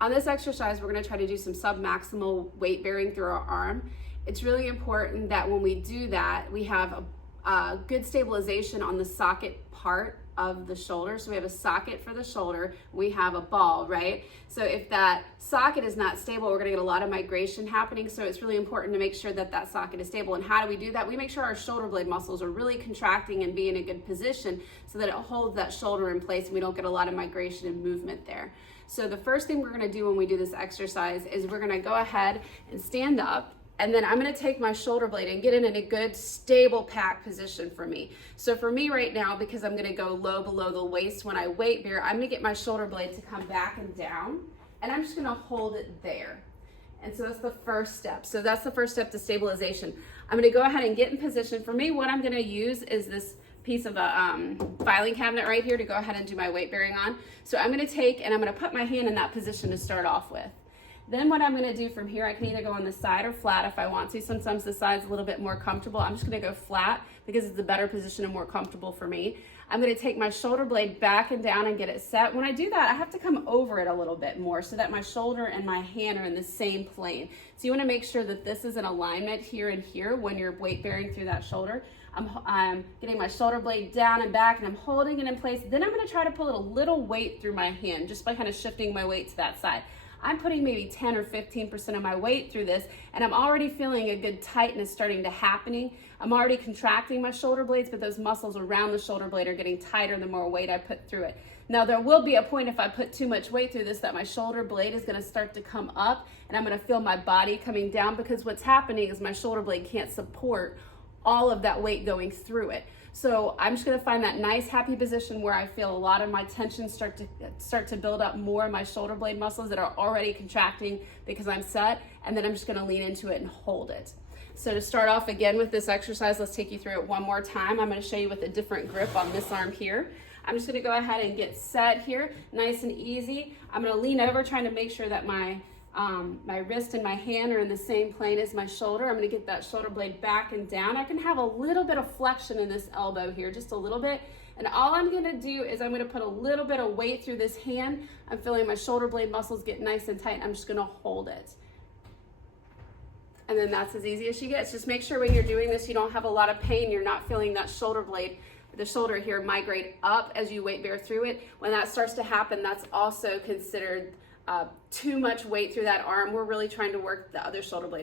On this exercise, we're gonna try to do some submaximal weight bearing through our arm. It's really important that when we do that, we have a good stabilization on the socket part of the shoulder. So we have a socket for the shoulder, we have a ball, right? So if that socket is not stable, we're gonna get a lot of migration happening. So it's really important to make sure that that socket is stable. And how do we do that? We make sure our shoulder blade muscles are really contracting and be in a good position so that it holds that shoulder in place and we don't get a lot of migration and movement there. So the first thing we're gonna do when we do this exercise is we're gonna go ahead and stand up, and then I'm gonna take my shoulder blade and get it in a good stable pack position for me. So for me right now, because I'm gonna go low below the waist when I weight bear, I'm gonna get my shoulder blade to come back and down, and I'm just gonna hold it there. And so that's the first step. So that's the first step to stabilization. I'm gonna go ahead and get in position. For me, what I'm gonna use is this piece of a filing cabinet right here to go ahead and do my weight bearing on. So I'm gonna take and I'm gonna put my hand in that position to start off with. Then what I'm gonna do from here, I can either go on the side or flat if I want to. Sometimes the side's a little bit more comfortable. I'm just gonna go flat because it's a better position and more comfortable for me. I'm gonna take my shoulder blade back and down and get it set. When I do that, I have to come over it a little bit more so that my shoulder and my hand are in the same plane. So you wanna make sure that this is in alignment here and here when you're weight bearing through that shoulder. I'm getting my shoulder blade down and back and I'm holding it in place. Then I'm gonna try to put a little weight through my hand just by kind of shifting my weight to that side. I'm putting maybe 10 or 15% of my weight through this, and I'm already feeling a good tightness starting to happening. I'm already contracting my shoulder blades, but those muscles around the shoulder blade are getting tighter the more weight I put through it. Now there will be a point if I put too much weight through this that my shoulder blade is gonna start to come up and I'm gonna feel my body coming down because what's happening is my shoulder blade can't support all of that weight going through it. So I'm just gonna find that nice happy position where I feel a lot of my tension start to build up more in my shoulder blade muscles that are already contracting because I'm set, and then I'm just gonna lean into it and hold it. So to start off again with this exercise, let's take you through it one more time. I'm gonna show you with a different grip on this arm here. I'm just gonna go ahead and get set here, nice and easy. I'm gonna lean over trying to make sure that my wrist and my hand are in the same plane as my shoulder. I'm gonna get that shoulder blade back and down. I can have a little bit of flexion in this elbow here, just a little bit. And all I'm gonna do is I'm gonna put a little bit of weight through this hand. I'm feeling my shoulder blade muscles get nice and tight. I'm just gonna hold it. And then that's as easy as she gets. Just make sure when you're doing this, you don't have a lot of pain. You're not feeling that shoulder blade, the shoulder here migrate up as you weight bear through it. When that starts to happen, that's also considered too much weight through that arm. We're really trying to work the other shoulder blade.